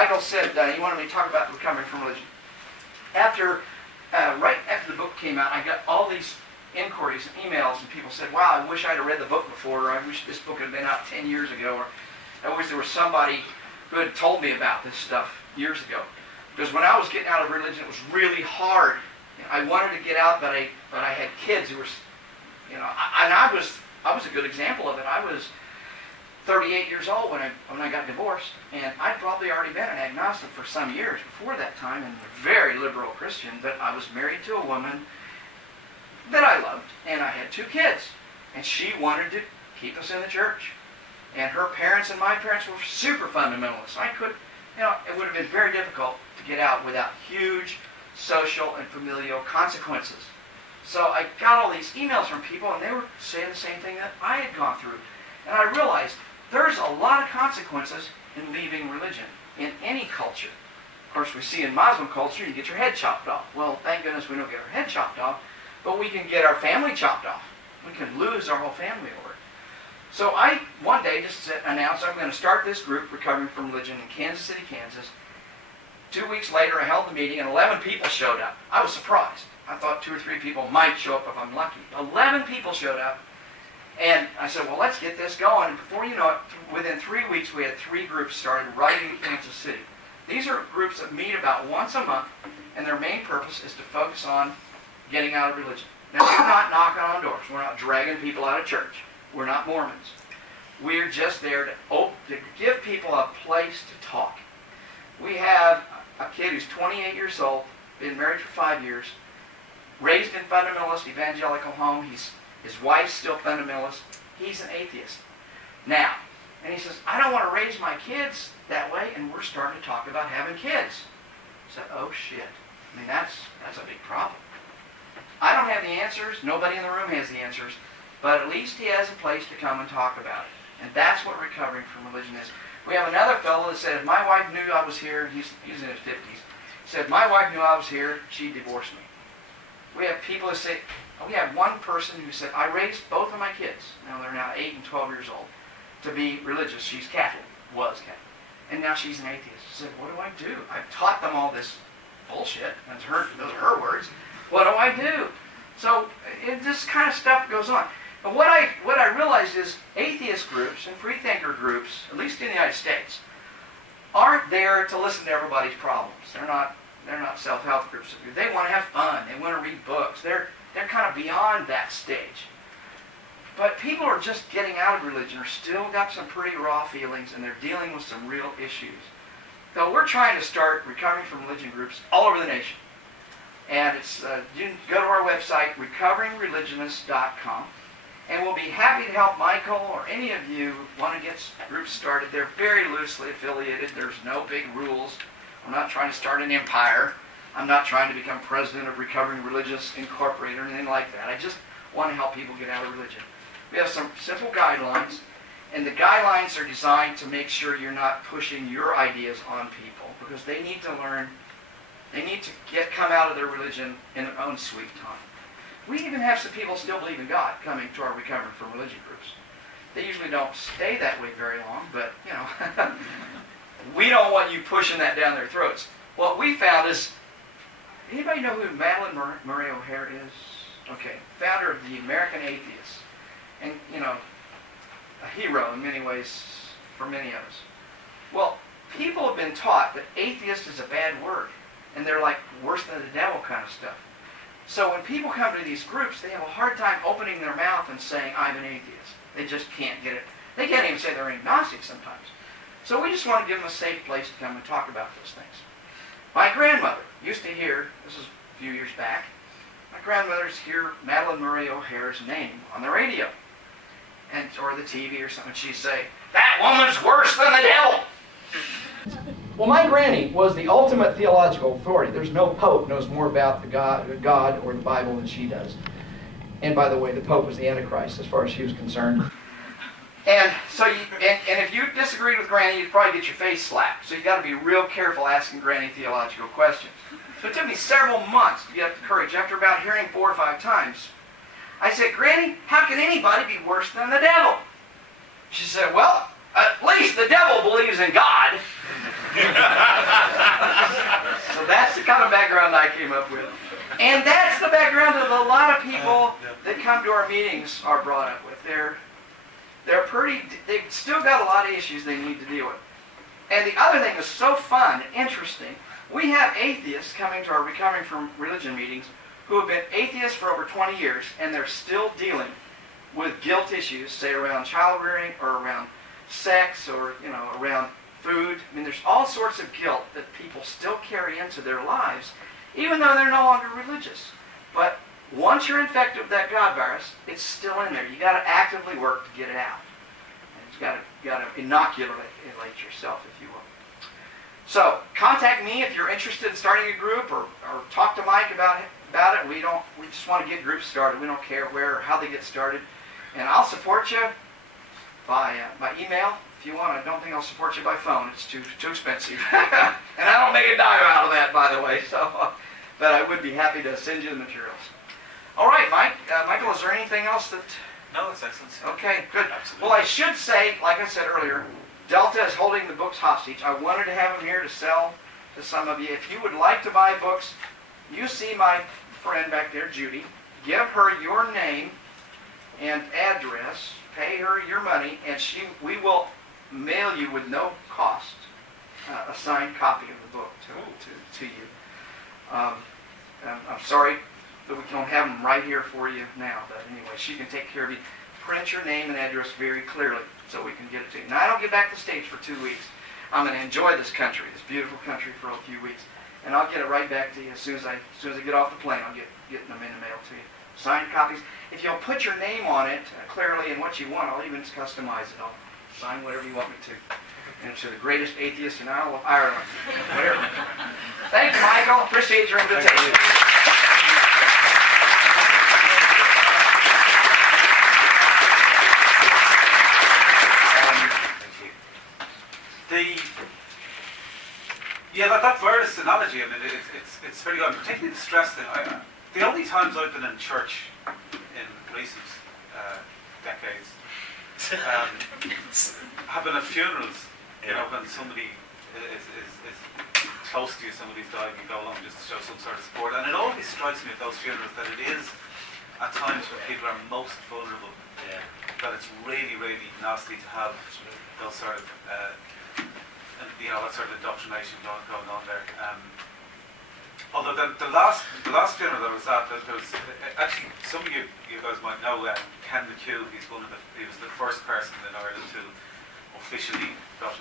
Michael said he wanted me to talk about recovering from religion. Right after the book came out, I got all these inquiries and emails, and people said, wow, I wish I'd have read the book before, or I wish this book had been out 10 years ago, or I wish there was somebody who had told me about this stuff years ago. Because when I was getting out of religion, it was really hard. I wanted to get out, but I had kids who were, and I was a good example of it. I was 38 years old when I got divorced, and I'd probably already been an agnostic for some years before that time, and a very liberal Christian, but I was married to a woman that I loved, and I had 2 kids, and she wanted to keep us in the church. And her parents and my parents were super fundamentalists. It would have been very difficult to get out without huge social and familial consequences. So I got all these emails from people, and they were saying the same thing that I had gone through. And I realized there's a lot of consequences in leaving religion in any culture. Of course, we see in Muslim culture, you get your head chopped off. Well, thank goodness we don't get our head chopped off, but we can get our family chopped off. We can lose our whole family over it. So I, one day, just announced I'm going to start this group, Recovering from Religion, in Kansas City, Kansas. 2 weeks later, I held the meeting, and 11 people showed up. I was surprised. I thought 2 or 3 people might show up if I'm lucky. 11 people showed up, and I said, well, let's get this going. And before you know it, within 3 weeks, we had 3 groups started right in Kansas City. These are groups that meet about once a month, and their main purpose is to focus on getting out of religion. Now, we're not knocking on doors. We're not dragging people out of church. We're not Mormons. We're just there to give people a place to talk. We have a kid who's 28 years old, been married for 5 years, raised in fundamentalist evangelical home. His wife's still fundamentalist. He's an atheist. Now, and he says, I don't want to raise my kids that way, and we're starting to talk about having kids. I said, oh shit. I mean, that's a big problem. I don't have the answers. Nobody in the room has the answers. But at least he has a place to come and talk about it. And that's what recovering from religion is. We have another fellow that said, if my wife knew I was here, he's in his 50s, said, if my wife knew I was here, she'd divorce me. We have people that say, we have one person who said, I raised both of my kids, now they're now 8 and 12 years old, to be religious. She's Catholic, was Catholic. And now she's an atheist. She said, what do I do? I've taught them all this bullshit. Those are her words. What do I do? So this kind of stuff goes on. But what I realized is atheist groups and freethinker groups, at least in the United States, aren't there to listen to everybody's problems. They're not self-help groups. They want to have fun. They want to read books. They're kind of beyond that stage. But people who are just getting out of religion are still got some pretty raw feelings, and they're dealing with some real issues. So we're trying to start recovering from religion groups all over the nation. And it's you can go to our website, recoveringreligionists.com. And we'll be happy to help Michael or any of you who want to get groups started. They're very loosely affiliated. There's no big rules. I'm not trying to start an empire. I'm not trying to become president of Recovering Religious Incorporated or anything like that. I just want to help people get out of religion. We have some simple guidelines, and the guidelines are designed to make sure you're not pushing your ideas on people, because they need to learn, they need to come out of their religion in their own sweet time. We even have some people still believe in God coming to our Recovering from Religion groups. They usually don't stay that way very long, but, we don't want you pushing that down their throats. What we found is, anybody know who Madeline Murray O'Hare is? Okay, founder of the American Atheists. And, a hero in many ways for many of us. Well, people have been taught that atheist is a bad word, and they're like worse than the devil kind of stuff. So when people come to these groups, they have a hard time opening their mouth and saying, I'm an atheist. They just can't get it. They can't even say they're agnostic sometimes. So we just want to give them a safe place to come and talk about those things. My grandmother used to hear, this is a few years back, my grandmother's hear Madeline Murray O'Hare's name on the radio, or the TV or something. She'd say, that woman's worse than the devil. Well, my granny was the ultimate theological authority. There's no pope knows more about the God or the Bible than she does. And by the way, the pope was the Antichrist as far as she was concerned. And so, if you disagreed with Granny, you'd probably get your face slapped. So you got to be real careful asking Granny theological questions. So it took me several months to get the courage. After about hearing 4 or 5 times, I said, Granny, how can anybody be worse than the devil? She said, well, at least the devil believes in God. So that's the kind of background I came up with. And that's the background that a lot of people that come to our meetings are brought up with. They've still got a lot of issues they need to deal with. And the other thing is so fun, interesting, we have atheists coming to our Recovering from Religion meetings who have been atheists for over 20 years, and they're still dealing with guilt issues, say around child rearing or around sex or around food. I mean, there's all sorts of guilt that people still carry into their lives, even though they're no longer religious. But once you're infected with that God virus, it's still in there. You got to actively work to get it out. And you got to inoculate yourself, if you will. So contact me if you're interested in starting a group, or talk to Mike about it. We just want to get groups started. We don't care where or how they get started. And I'll support you by email if you want. I don't think I'll support you by phone. It's too expensive. And I don't make a dime out of that, by the way. So, but I would be happy to send you the materials. All right, Mike. Michael, is there anything else that... No, that's excellent. Okay, good. Absolutely. Well, I should say, like I said earlier, Delta is holding the books hostage. I wanted to have them here to sell to some of you. If you would like to buy books, you see my friend back there, Judy. Give her your name and address. Pay her your money, and we will mail you with no cost a signed copy of the book to you. I'm sorry that we don't have them right here for you now, but anyway, she can take care of you. Print your name and address very clearly so we can get it to you. Now, I don't get back to the States for 2 weeks. I'm going to enjoy this country, this beautiful country, for a few weeks, and I'll get it right back to you as soon as I get off the plane. I'll get them in the mail to you. Signed copies. If you'll put your name on it clearly and what you want, I'll even customize it. I'll sign whatever you want me to. And to the greatest atheist in all of Ireland. Whatever. Thanks, Michael. Appreciate your invitation. That virus analogy, I mean, it's very good. Particularly the stress thing. The only times I've been in church in recent decades have been at funerals. You know, when somebody is close to you, somebody's dying, you go along just to show some sort of support. And it always strikes me at those funerals that it is at times when people are most vulnerable. Yeah. That it's really, really nasty to have those sort of that sort of indoctrination going on there. Although the last funeral there was there was actually, some of you guys might know Ken McHugh. He was the first person in Ireland to officially left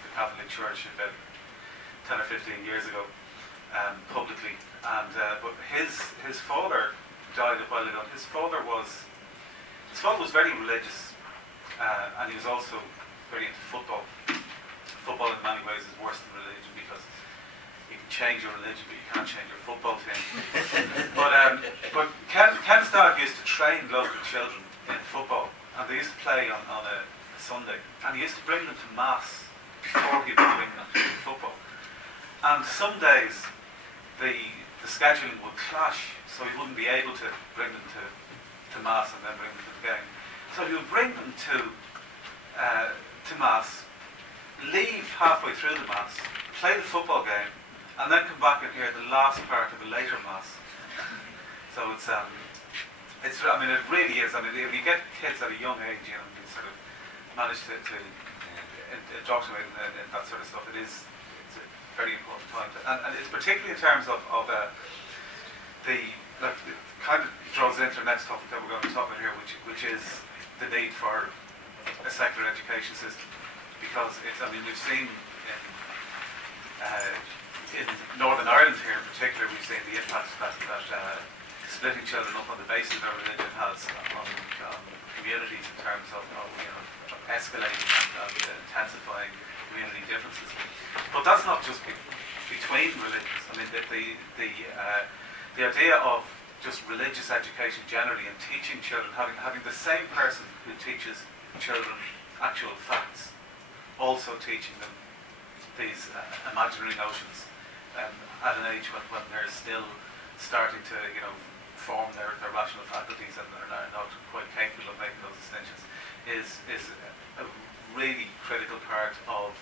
the Catholic Church about 10 or 15 years ago, publicly. And but his father died a while ago. His father was very religious, and he was also very into football. Football in many ways is worse than religion, because you can change your religion, but you can't change your football team. but Ken's dad used to train local children in football, and they used to play on a Sunday, and he used to bring them to mass before he would bring them to football. And some days the scheduling would clash, so he wouldn't be able to bring them to mass and then bring them to the game. So he would bring them to mass, leave halfway through the mass, play the football game, and then come back and hear the last part of a later mass. So it really is. I mean, if you get kids at a young age, you sort of manage to indoctrinate in that sort of stuff. It's a very important time, and it's particularly in terms of it kind of draws into the next topic that we're going to talk about here, which is the need for a secular education system. Because we've seen in Northern Ireland here in particular, we've seen the impact that splitting children up on the basis of their religion has on communities in terms of escalating and intensifying community differences. But that's not just between religions. I mean, the idea of just religious education generally and teaching children, having the same person who teaches children actual facts, also teaching them these imaginary notions at an age when they're still starting to form their rational faculties and are not quite capable of making those distinctions is a really critical part of